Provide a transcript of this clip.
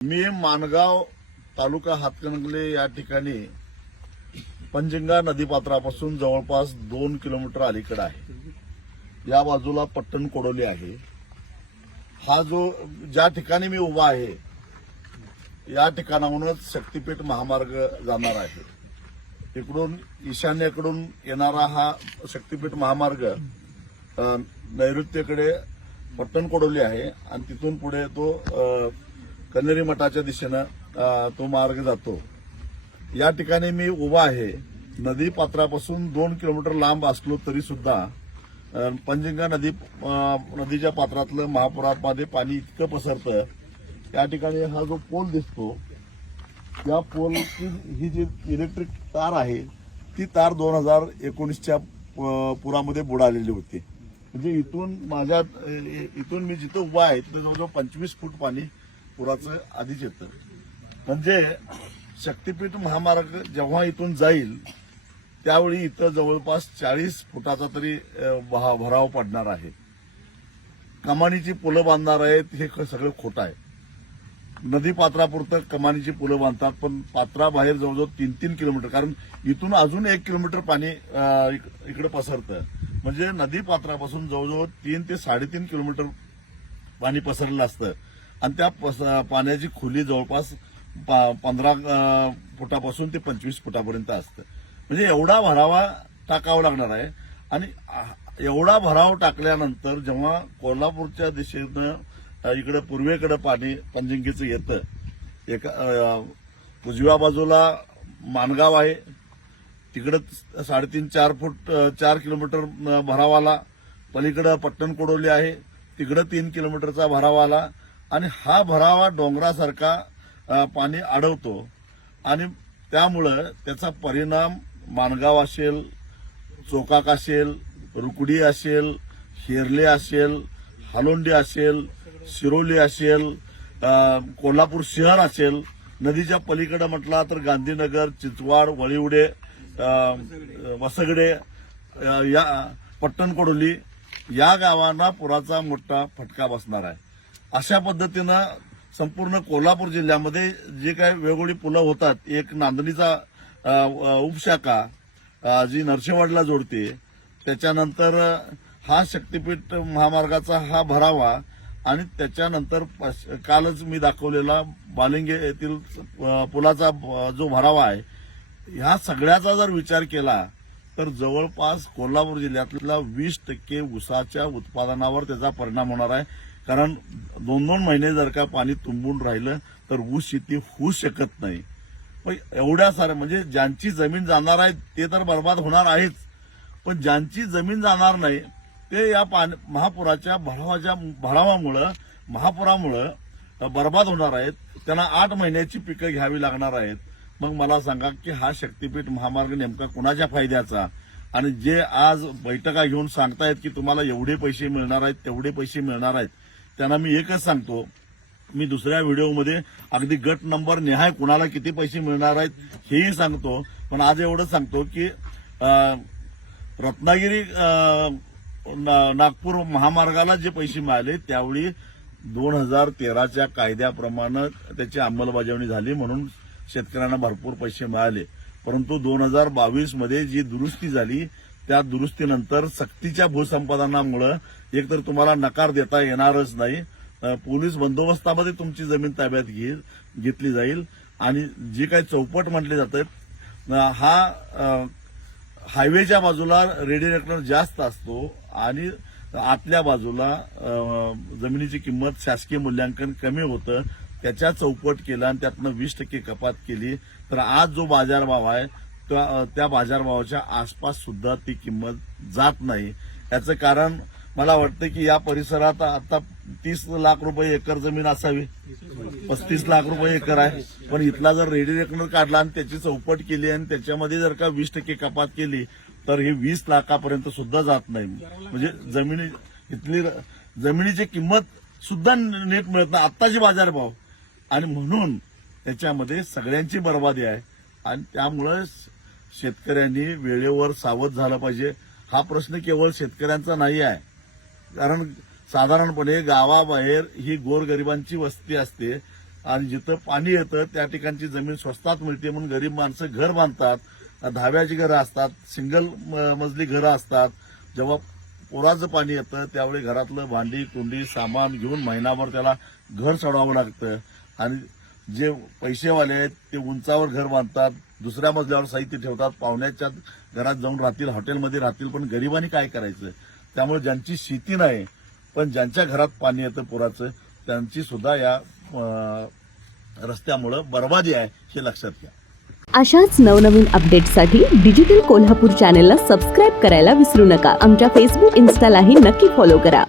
मी माणगाव तालुका हातकणंगले या ठिकाणी पंचगंगा नदीपात्रापासून जवळपास 2 किलोमीटर अलीकडे आहे। या बाजूला पट्टण कोडोली आहे। हा जो ज्या ठिकाणी मी उभा आहे या ठिकाणाहूनच शक्तीपीठ महामार्ग जाणार आहे। इकडून ईशान्येकडून येणारा हा शक्तीपीठ महामार्ग नैऋत्येकडे पट्टण कोडोली आहे आणि तिथून पुढे तो कन्हेरी मठाच्या दिशेनं तो मार्ग जातो। या ठिकाणी मी उभा आहे। नदी पात्रापासून 2 किलोमीटर लांब असलो तरी सुद्धा पंचगंगा नदीच्या पात्रातलं महापुरामध्ये पाणी इतकं पसरतं। या ठिकाणी हा जो पोल दिसतो या पोलची ही जी इलेक्ट्रिक तार आहे ती तार 2019च्या पुरामध्ये बुडालेली होती। म्हणजे इथून मी जिथं उभा आहे तिथं जवळजवळ 25 फूट पाणी पुराचं आधीच येतं। म्हणजे शक्तीपीठ महामार्ग जेव्हा इथून जाईल त्यावेळी इथं जवळपास 40 फुटाचा तरी भराव पडणार आहे। कमानीची पुलं बांधणार आहेत हे सगळं खोटं आहे। नदी पात्रापुरतं कमानीची पुलं बांधतात पण पात्राबाहेर जवळजवळ 3-3 किलोमीटर, कारण इथून अजून 1 किलोमीटर पाणी इकडे पसरतं। म्हणजे नदी पात्रापासून जवळजवळ 3 ते 3.5 किलोमीटर पाणी पसरलेलं असतं आणि त्या पाण्याची खोली जवळपास 15 फुटापासून ते 25 फुटापर्यंत असतं। म्हणजे एवढा भरावा टाकावा लागणार आहे आणि एवढा भराव टाकल्यानंतर जेव्हा कोल्हापूरच्या दिशेनं इकडे पूर्वेकडे पाणी पंचगंगेचं येतं, उजव्या बाजूला माणगाव आहे, तिकडे 3.5-4 फूट 4 किलोमीटर भराव आला, पलीकडे पट्टण कोडोली आहे तिकडे 3 किलोमीटरचा भराव आला आणि हा भरावा डोंगरासारखा पाणी अडवतो आणि त्यामुळं त्याचा परिणाम माणगाव असेल, चोकाक असेल, रुकडी असेल, हेरले असेल, हालोंडी असेल, शिरोली असेल, कोल्हापूर शहर असेल, नदीच्या पलीकडे म्हटला तर गांधीनगर, चिंचवाड, वळीवडे, वसगडे, या पट्टण कोडोली या गावांना पुराचा मोठा फटका बसणार आहे। अशा पद्धतीनं संपूर्ण कोल्हापूर जिल्ह्यामध्ये जे काही वेगवेगळी पुलं होतात, एक नांदणीचा उपशाखा जी नरसेवाडला जोडते, त्याच्यानंतर हा शक्तीपीठ महामार्गाचा हा भरावा आणि त्याच्यानंतर कालच मी दाखवलेला बालिंगे येथील पुलाचा जो भरावा आहे, ह्या सगळ्याचा जर विचार केला तर जवळपास कोल्हापूर जिल्ह्यातल्या 20% ऊसाच्या उत्पादनावर त्याचा परिणाम होणार आहे। कारण 2-2 महिने जर का पाणी तुंबून राहिलं तर ऊस शेती होऊ शकत नाही। पण एवढ्या साऱ्या म्हणजे ज्यांची जमीन जाणार आहे ते तर बर्बाद होणार आहेच, पण ज्यांची जमीन जाणार नाही ते या महापुराच्या महापुरामुळे बर्बाद होणार आहेत। त्यांना 8 महिन्याची पिकं घ्यावी लागणार आहेत। मग मला सांगा की हा शक्तीपीठ महामार्ग नेमका कुणाच्या फायद्याचा? आणि जे आज बैठका घेऊन सांगतायत की तुम्हाला एवढे पैसे मिळणार आहेत, तेवढे पैसे मिळणार आहेत, त्यांना मी एकच सांगतो, मी दुसऱ्या व्हिडिओमध्ये अगदी गट नंबर निहाय कुणाला किती पैसे मिळणार आहेत हेही सांगतो। पण आज एवढं सांगतो की रत्नागिरी नागपूर महामार्गाला जे पैसे मिळाले त्यावेळी 2013च्या कायद्याप्रमाणे त्याची अंमलबजावणी झाली म्हणून शेतकऱ्यांना भरपूर पैसे मिळाले। परंतु 2022 मध्ये जी दुरुस्ती झाली त्या दुरुस्तीनंतर सक्तीच्या भूसंपादनामुळे एकतर तुम्हाला नकार देता येणारच नाही, पोलीस बंदोबस्तामध्ये तुमची जमीन ताब्यात घेतली जाईल आणि जी काही चौपट म्हटली जाते, हा हायवेच्या बाजूला रेडिएटर जास्त असतो आणि आतल्या बाजूला जमिनीची किंमत शासकीय मूल्यांकन कमी होतं, त्याच्या चौपट केला आणि त्यातनं 20% कपात केली तर आज जो बाजारभाव आहे त्या बाजारभावाच्या आसपास सुद्धा ती किंमत जात नाही। याचं कारण मला वाटतं की या परिसरात आता 30 लाख रुपये एकर जमीन असावी, 35 लाख रुपये एकर आहे, पण इथला जर रेडिएटर काढला आणि त्याची चौपट केली आणि त्याच्यामध्ये जर का 20% कपात केली तर हे 20 लाखापर्यंत सुद्धा जात नाही। म्हणजे इथली जमिनीची किंमत सुद्धा नीट मिळत नाही आत्ताची बाजारभाव, आणि म्हणून त्याच्यामध्ये सगळ्यांची बर्बादी आहे आणि त्यामुळे शेतकऱ्यांनी वेळेवर सावध झालं पाहिजे। हा प्रश्न केवळ शेतकऱ्यांचा नाही आहे, कारण साधारणपणे गावाबाहेर ही गोरगरिबांची वस्ती असते, आणि जिथं पाणी येतं त्या ठिकाणची जमीन स्वस्तात मिळते म्हणून गरीब माणसं घर बांधतात. धाब्याची घरं असतात, सिंगल मजली घरं असतात. जेव्हा पुराचं पाणी येतं त्यावेळी घरातलं भांडी कुंडी सामान घेऊन महिनाभर त्याला घर सोडावं लागतं. आणि जे पैसेवाले आहेत ते उंचावर घर बांधतात, दुसऱ्या मजल्यावर साहित्य ठेवतात, पाहुण्याच्या घरात जाऊन राहतील, हॉटेलमध्ये राहतील. पण गरिबांनी काय करायचं? त्यामुळे ज्यांची शेती नाही पण ज्यांच्या घरात पाणी येतं पुराचं त्यांची सुद्धा या रस्त्यामुळं बर्बादी आहे हे लक्षात घ्या. अशाच नवनवीन अपडेट्ससाठी डिजिटल कोल्हापूर चॅनेलला सबस्क्राईब करायला विसरू नका. आमच्या फेसबुक, इन्स्टालाही नक्की फॉलो करा.